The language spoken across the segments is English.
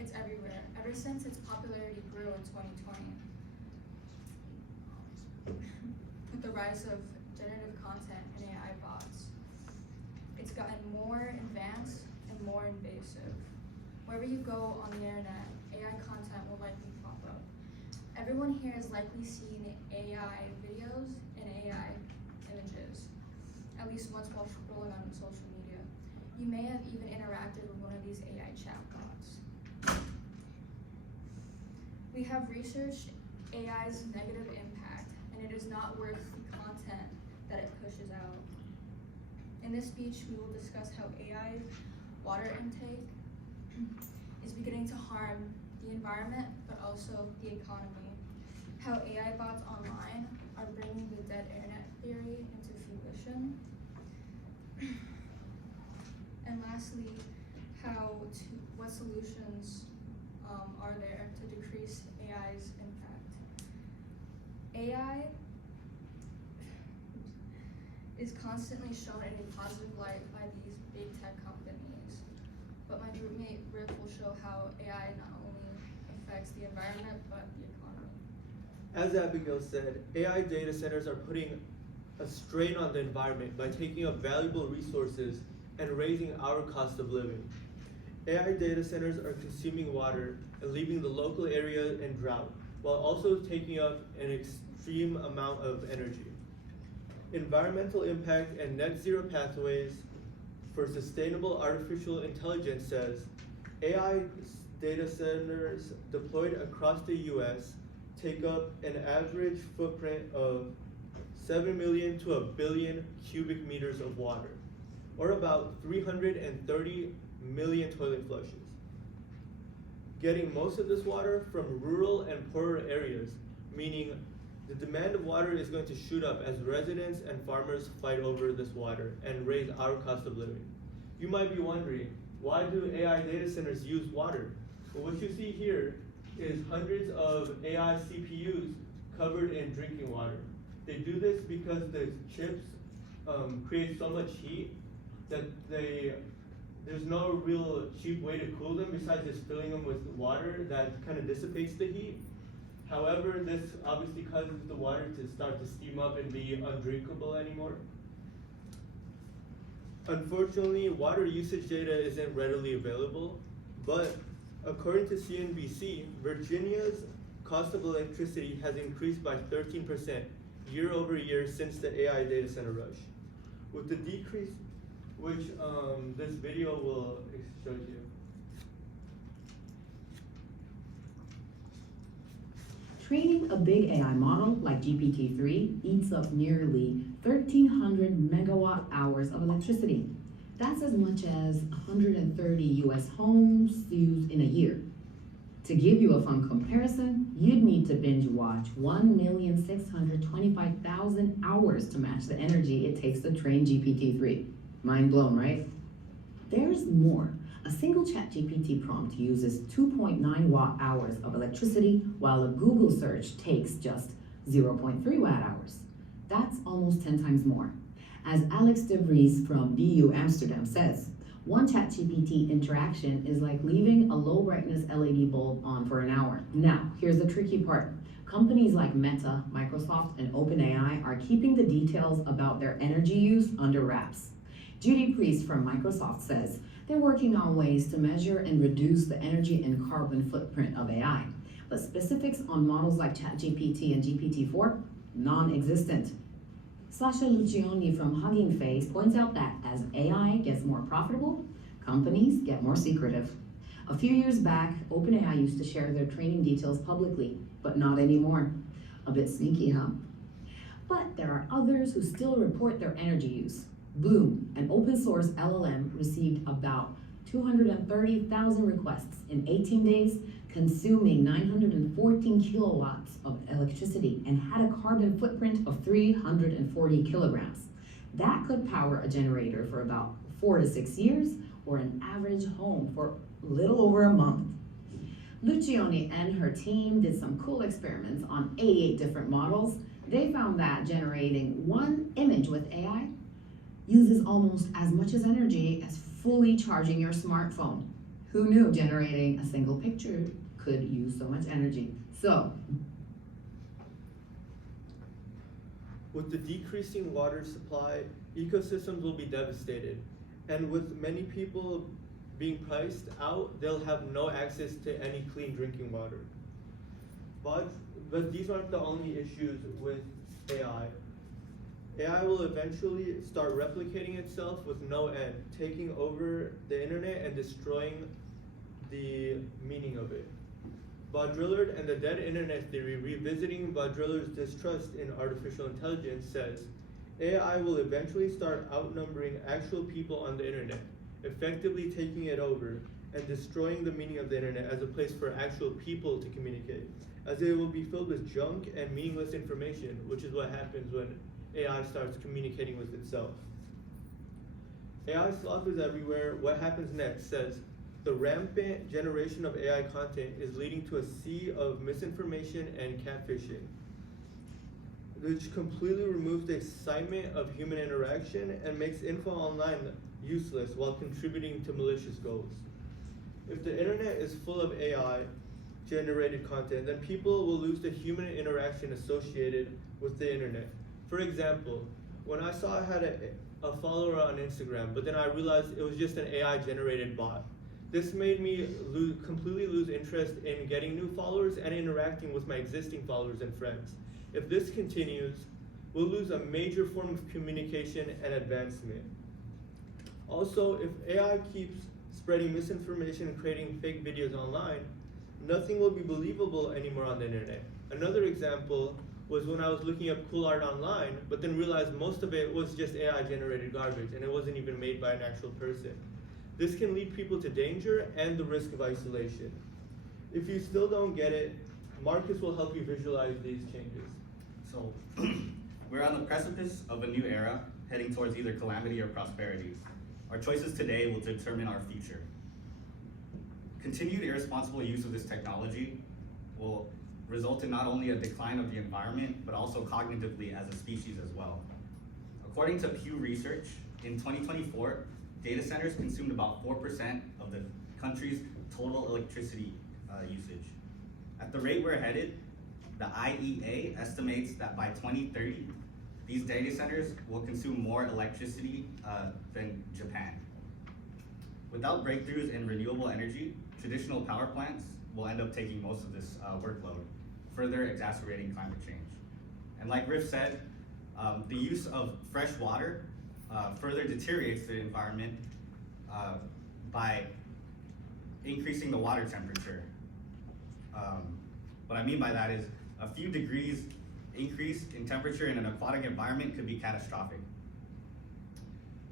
It's everywhere, ever since its popularity grew in 2020. With the rise of generative content and AI bots, it's gotten more advanced and more invasive. Wherever you go on the internet, AI content will likely pop up. Everyone here has likely seen AI videos and AI images, at least once while scrolling on social media. You may have even interacted with one of these AI chatbots. We have researched AI's negative impact, and it is not worth the content that it pushes out. In this speech, we will discuss how AI's water intake is beginning to harm the environment, but also the economy. How AI bots online are bringing the dead internet theory into fruition. And lastly, what solutions are there to decrease AI's impact. AI is constantly shown in a positive light by these big tech companies, but my roommate Rick will show how AI not only affects the environment, but the economy. As Abigail said, AI data centers are putting a strain on the environment by taking up valuable resources and raising our cost of living. AI data centers are consuming water and leaving the local area in drought, while also taking up an extreme amount of energy. Environmental impact and net zero pathways for sustainable artificial intelligence says AI data centers deployed across the US take up an average footprint of 7 million to 1 billion cubic meters of water, or about 330 million toilet flushes. Getting most of this water from rural and poorer areas, meaning the demand of water is going to shoot up as residents and farmers fight over this water and raise our cost of living. You might be wondering, why do AI data centers use water? Well, what you see here is hundreds of AI CPUs covered in drinking water. They do this because the chips create so much heat that there's no real cheap way to cool them besides just filling them with water that kind of dissipates the heat. However, this obviously causes the water to start to steam up and be undrinkable anymore. Unfortunately, water usage data isn't readily available, but according to CNBC, Virginia's cost of electricity has increased by 13% year over year since the AI data center rush. With the decrease, which this video will show you. Training a big AI model like GPT-3 eats up nearly 1,300 megawatt hours of electricity. That's as much as 130 US homes used in a year. To give you a fun comparison, you'd need to binge watch 1,625,000 hours to match the energy it takes to train GPT-3. Mind blown, right? There's more. A single ChatGPT prompt uses 2.9 watt hours of electricity, while a Google search takes just 0.3 watt hours. That's almost 10 times more. As Alex de Vries from BU Amsterdam says, one ChatGPT interaction is like leaving a low brightness LED bulb on for an hour. Now, here's the tricky part. Companies like Meta, Microsoft, and OpenAI are keeping the details about their energy use under wraps. Judy Priest from Microsoft says they're working on ways to measure and reduce the energy and carbon footprint of AI, but specifics on models like ChatGPT and GPT-4, non-existent. Sasha Lucioni from Hugging Face points out that as AI gets more profitable, companies get more secretive. A few years back, OpenAI used to share their training details publicly, but not anymore. A bit sneaky, huh? But there are others who still report their energy use. Bloom, an open source LLM, received about 230,000 requests in 18 days, consuming 914 kilowatts of electricity and had a carbon footprint of 340 kilograms. That could power a generator for about 4 to 6 years, or an average home for a little over a month. Lucioni and her team did some cool experiments on 88 different models. They found that generating one image with AI uses almost as much as energy as fully charging your smartphone. Who knew generating a single picture could use so much energy? So, with the decreasing water supply, ecosystems will be devastated. And with many people being priced out, they'll have no access to any clean drinking water. But these aren't the only issues with AI. AI will eventually start replicating itself with no end, taking over the internet and destroying the meaning of it. Baudrillard and the Dead Internet Theory, revisiting Baudrillard's distrust in artificial intelligence, says AI will eventually start outnumbering actual people on the internet, effectively taking it over and destroying the meaning of the internet as a place for actual people to communicate, as it will be filled with junk and meaningless information, which is what happens when AI starts communicating with itself. AI sloth is everywhere. What happens next says, the rampant generation of AI content is leading to a sea of misinformation and catfishing, which completely removes the excitement of human interaction and makes info online useless while contributing to malicious goals. If the internet is full of AI generated content, then people will lose the human interaction associated with the internet. For example, when I saw I had a follower on Instagram, but then I realized it was just an AI generated bot. This made me completely lose interest in getting new followers and interacting with my existing followers and friends. If this continues, we'll lose a major form of communication and advancement. Also, if AI keeps spreading misinformation and creating fake videos online, nothing will be believable anymore on the internet. Another example was when I was looking up cool art online, but then realized most of it was just AI generated garbage and it wasn't even made by an actual person. This can lead people to danger and the risk of isolation. If you still don't get it, Marcus will help you visualize these changes. So, we're on the precipice of a new era, heading towards either calamity or prosperity. Our choices today will determine our future. Continued irresponsible use of this technology will result in not only a decline of the environment, but also cognitively as a species as well. According to Pew Research, in 2024, data centers consumed about 4% of the country's total electricity usage. At the rate we're headed, the IEA estimates that by 2030, these data centers will consume more electricity than Japan. Without breakthroughs in renewable energy, traditional power plants will end up taking most of this workload, further exacerbating climate change. And like Riff said, the use of fresh water further deteriorates the environment by increasing the water temperature. What I mean by that is a few degrees increase in temperature in an aquatic environment could be catastrophic.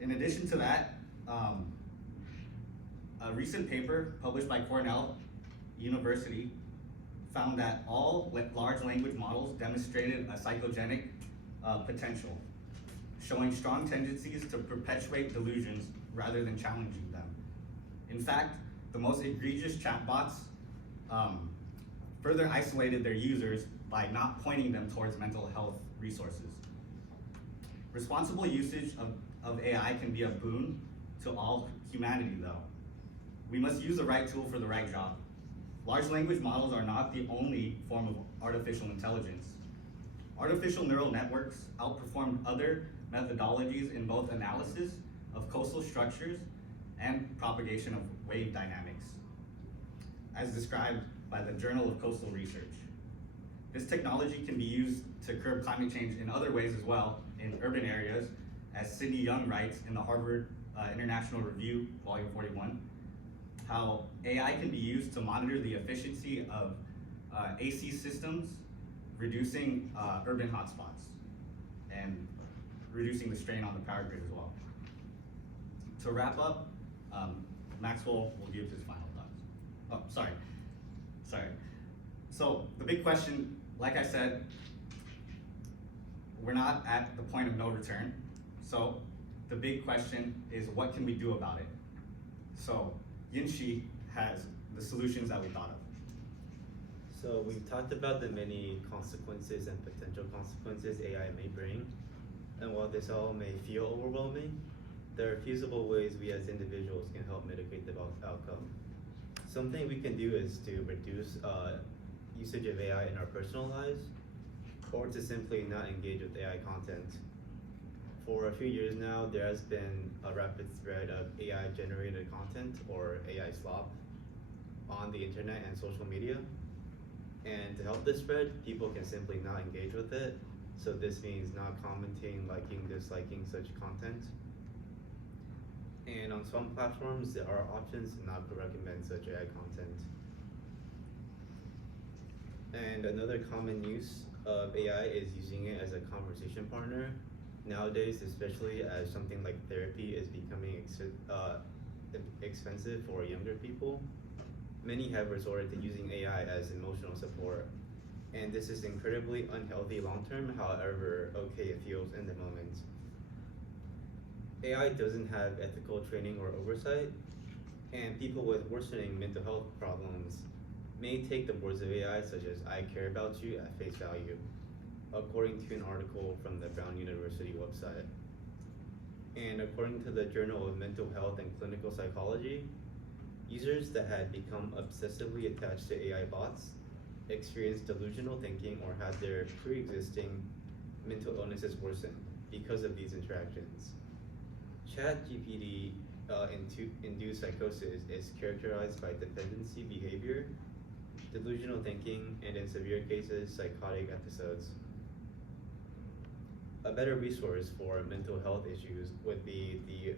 In addition to that, a recent paper published by Cornell University found that all large language models demonstrated a psychogenic potential, showing strong tendencies to perpetuate delusions rather than challenging them. In fact, the most egregious chatbots further isolated their users by not pointing them towards mental health resources. Responsible usage of AI can be a boon to all humanity though. We must use the right tool for the right job. Large language models are not the only form of artificial intelligence. Artificial neural networks outperformed other methodologies in both analysis of coastal structures and propagation of wave dynamics, as described by the Journal of Coastal Research. This technology can be used to curb climate change in other ways as well in urban areas, as Cindy Young writes in the Harvard International Review, Volume 41, how AI can be used to monitor the efficiency of AC systems, reducing urban hotspots and reducing the strain on the power grid as well. To wrap up, Maxwell will give his final thoughts. Oh, sorry. So the big question, like I said, we're not at the point of no return. So the big question is, what can we do about it? So Yinshi has the solutions that we thought of. So we've talked about the many consequences and potential consequences AI may bring. And while this all may feel overwhelming, there are feasible ways we as individuals can help mitigate the outcome. Something we can do is to reduce usage of AI in our personal lives, or to simply not engage with AI content. For a few years now, there has been a rapid spread of AI generated content, or AI slop, on the internet and social media. And to help this spread, people can simply not engage with it. So this means not commenting, liking, disliking such content. And on some platforms, there are options not to recommend such AI content. And another common use of AI is using it as a conversation partner. Nowadays, especially as something like therapy is becoming expensive for younger people, many have resorted to using AI as emotional support. And this is incredibly unhealthy long term, however okay it feels in the moment. AI doesn't have ethical training or oversight, and people with worsening mental health problems may take the words of AI, such as "I care about you" at face value, according to an article from the Brown University website. And according to the Journal of Mental Health and Clinical Psychology, users that had become obsessively attached to AI bots experienced delusional thinking or had their pre-existing mental illnesses worsen because of these interactions. ChatGPT induced psychosis is characterized by dependency behavior, delusional thinking, and in severe cases, psychotic episodes. A better resource for mental health issues would be the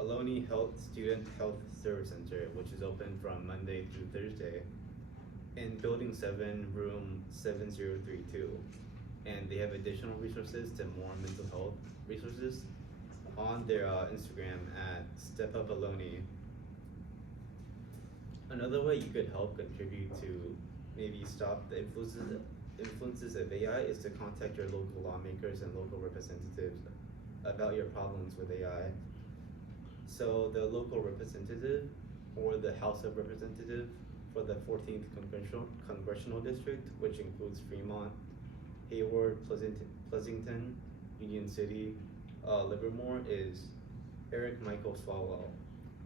Ohlone Health Student Health Service Center, which is open from Monday through Thursday in Building 7, Room 7032. And they have additional resources to more mental health resources on their Instagram at StepUpOhlone. Another way you could help contribute to maybe stop the influences of AI is to contact your local lawmakers and local representatives about your problems with AI. So the local representative or the House of Representatives for the 14th Congressional District, which includes Fremont, Hayward, Pleasanton, Union City, Livermore, is Eric Michael Swalwell.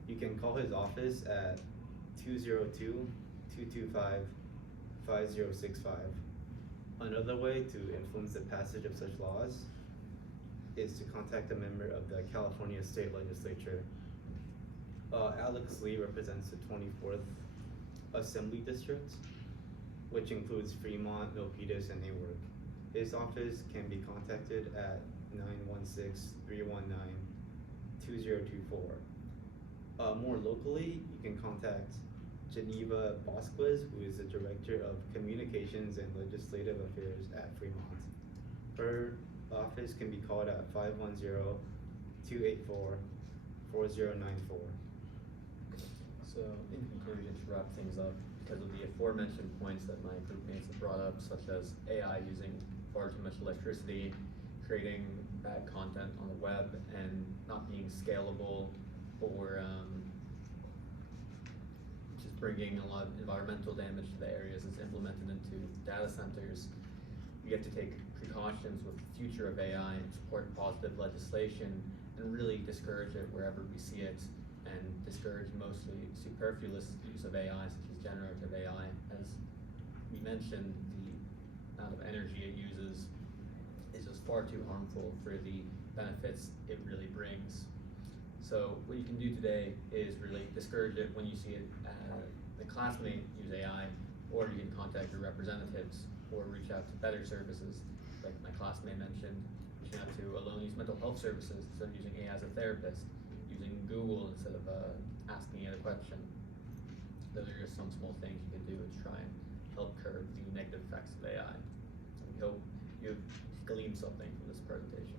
You can call his office at 202-225-5065. Another way to influence the passage of such laws is to contact a member of the California State Legislature. Alex Lee represents the 24th Assembly District, which includes Fremont, Milpitas, and Newark. His office can be contacted at 916-319-2024. More locally, you can contact Geneva Bosquez, who is the Director of Communications and Legislative Affairs at Fremont. Her office can be called at 510-284-4094. So, in conclusion, to wrap things up, because of the aforementioned points that my group mates have brought up, such as AI using far too much electricity, creating bad content on the web, and not being scalable, or just bringing a lot of environmental damage to the areas it's implemented into data centers, we have to take precautions with the future of AI and support positive legislation and really discourage it wherever we see it, and discourage mostly superfluous use of AI, such as generative AI. As we mentioned, the amount of energy it uses is just far too harmful for the benefits it really brings. So what you can do today is really discourage it when you see it, the classmate use AI, or you can contact your representatives or reach out to better services, like my classmate mentioned, reaching out to Ohlone Mental Health Services instead of using AI as a therapist, using Google instead of asking it a question. Those are just some small things you can do to try and help curb the negative effects of AI. And we hope you've gleaned something from this presentation.